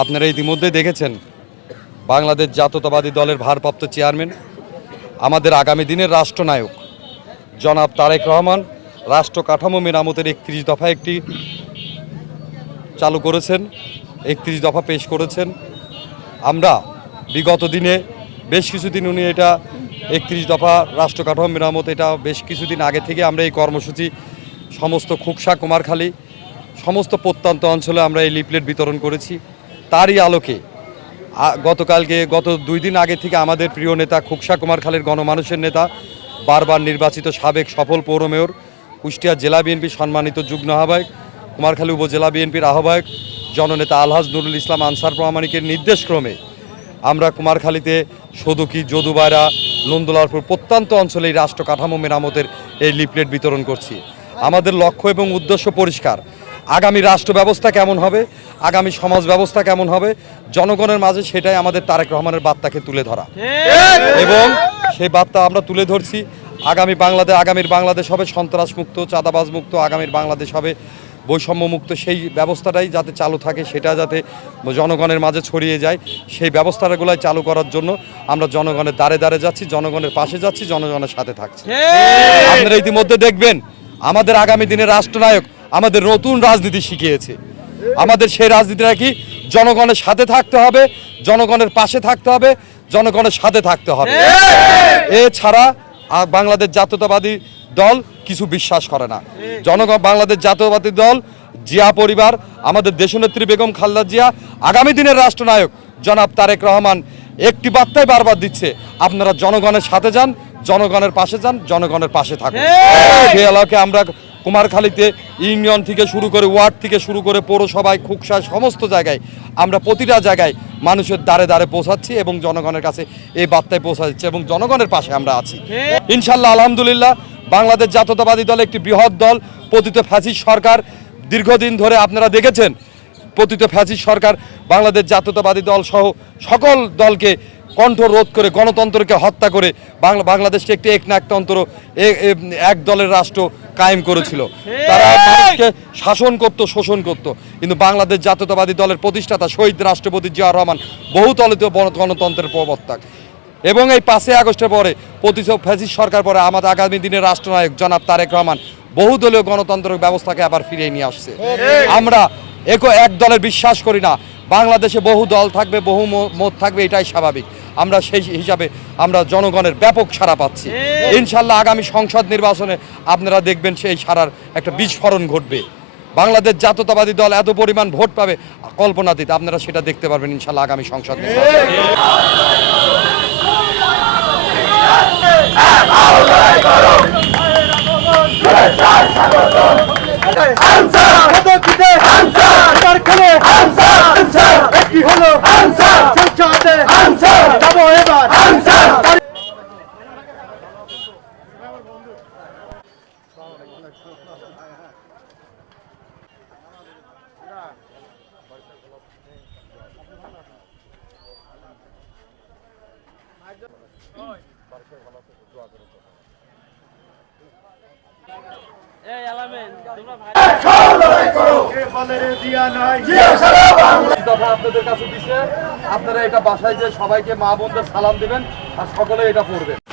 আপনারা ইতিমধ্যে দেখেছেন, বাংলাদেশ জাতীয়তাবাদী দলের ভারপ্রাপ্ত চেয়ারম্যান, আমাদের আগামী দিনের রাষ্ট্রনায়ক, জনাব তারেক রহমান রাষ্ট্র কাঠামো মেরামতের একত্রিশ দফা একটি চালু করেছেন, একত্রিশ দফা পেশ করেছেন। আমরা বিগত দিনে বেশ কিছুদিন উনি এটা একত্রিশ দফা রাষ্ট্র কাঠামো মেরামত, এটা বেশ কিছুদিন আগে থেকে আমরা এই কর্মসূচি সমস্ত খুকসা কুমারখালী, সমস্ত প্রত্যন্ত অঞ্চলে আমরা এই লিফলেট বিতরণ করেছি। তারই আলোকে গতকালকে, গত দুই দিন আগে থেকে আমাদের প্রিয় নেতা খুকসা কুমার খালের গণমানুষের নেতা, বারবার নির্বাচিত সাবেক সফল পৌর মেয়র, কুষ্টিয়া জেলা বিএনপি সম্মানিত যুগ্ম আহ্বায়ক, কুমারখালী উপজেলা বিএনপির আহ্বায়ক, জননেতা আলহাজ নুরুল ইসলাম আনসার প্রামাণিকের নির্দেশক্রমে আমরা কুমারখালীতে সদুকি, যদুবায়রা নন্দলারপুর প্রত্যন্ত অঞ্চলে এই রাষ্ট্র কাঠামো মেরামতের এই লিফলেট বিতরণ করছি। আমাদের লক্ষ্য এবং উদ্দেশ্য পরিষ্কার। আগামী রাষ্ট্র ব্যবস্থা কেমন হবে? আগামী সমাজ ব্যবস্থা কেমন হবে? জনগণের মাঝে সেটাই আমাদের তারেক রহমানের বার্তাকে তুলে ধরা। এবং সেই বার্তা আমরা তুলে ধরছি। আগামী বাংলাদেশ আগামীর বাংলাদেশ হবে সন্ত্রাস মুক্ত চাঁদাবাজ মুক্ত আগামীর বাংলাদেশ হবে বৈষম্য মুক্ত সেই ব্যবস্থাটাই যাতে চালু থাকে সেটা যাতে জনগণের মাঝে ছড়িয়ে যায় সেই ব্যবস্থাগুলাই চালু করার জন্য আমরা জনগণের দ্বারে দ্বারে যাচ্ছি জনগণের পাশে যাচ্ছি জনগণের সাথে থাকছি। আপনারা ইতিমধ্যে দেখবেন আমাদের আগামী দিনের রাষ্ট্রনায়ক আমাদের নতুন রাজনীতি শিখিয়েছে। আমাদের সেই রাজনীতিটা কি? জনগণের সাথে থাকতে হবে, জনগণের পাশে থাকতে হবে, জনগণের সাথে থাকতে হবে। এছাড়া বাংলাদেশ জাতীয়তাবাদী দল কিছু বিশ্বাস করে না। জনগণ, বাংলাদেশ জাতীয়তাবাদী দল, জিয়া পরিবার, আমাদের দেশনেত্রী বেগম খালেদা জিয়া, আগামী দিনের রাষ্ট্রনায়ক জনাব তারেক রহমান একটি বার্তাই বারবার দিচ্ছে, আপনারা জনগণের সাথে যান জনগণের পাশে যান জনগণের পাশে থাকুন। সেই! এলাকাকে আমরা কুমারখালীতে ইউনিয়ন থেকে শুরু করে ওয়ার্ড থেকে শুরু করে পৌরসভায় খুকসায় সমস্ত জায়গায় আমরা প্রতিটা জায়গায় মানুষের দ্বারে দ্বারে পৌঁছাচ্ছি এবং জনগণের কাছে এই বার্তায় পৌঁছা দিচ্ছি এবং জনগণের পাশে আমরা আছি। ইনশাল্লাহ আলহামদুলিল্লাহ বাংলাদেশ জাতীয়তাবাদী দল একটি বৃহৎ দল পতিত ফ্যাসিস সরকার। দীর্ঘদিন ধরে আপনারা দেখেছেন পতিত ফ্যাসিস সরকার বাংলাদেশ জাতীয়তাবাদী দল সহ সকল দলকে কণ্ঠ রোধ করে গণতন্ত্রকে হত্যা করে বাংলা বাংলাদেশকে একটি একনায়কতন্ত্র এক দলের রাষ্ট্র কায়েম করেছিল। তারা মানুষকে শাসন করত শোষণ করত। কিন্তু বাংলাদেশ জাতীয়তাবাদী দলের প্রতিষ্ঠাতা শহীদ রাষ্ট্রপতি জিয়া রহমান বহুতলিত গণতন্ত্রের প্রবর্তক। এবং এই পাঁচই আগস্টের পরে প্রতিশোধ ফ্যাসিস সরকার পরে আমাদের আগামী দিনের রাষ্ট্রনায়ক জনাব তারেক রহমান বহুদলীয় গণতন্ত্র ব্যবস্থাকে আবার ফিরিয়ে নিয়ে আসছে। আমরা একো এক দলের বিশ্বাস করি না। বাংলাদেশে বহু দল থাকবে বহু মত থাকবে এটাই স্বাভাবিক। আমরা সেই হিসাবে আমরা জনগণের ব্যাপক সাড়া পাচ্ছি ইনশাল্লাহ আগামী সংসদ নির্বাচনে আপনারা দেখবেন সেই সারার একটা বিস্ফোরণ ঘটবে বাংলাদেশ জাতীয়তাবাদী দল এত পরিমাণ ভোট পাবে কল্পনাতীত আপনারা সেটা দেখতে পারবেন ইনশাল্লাহ আগামী সংসদ নির্বাচনে একটি হলো আপনাদের কাছে দিছে। আপনারা এটা বাসায় যে সবাইকে মা বোনদের সালাম দিবেন আর সকলে এটা পড়বেন।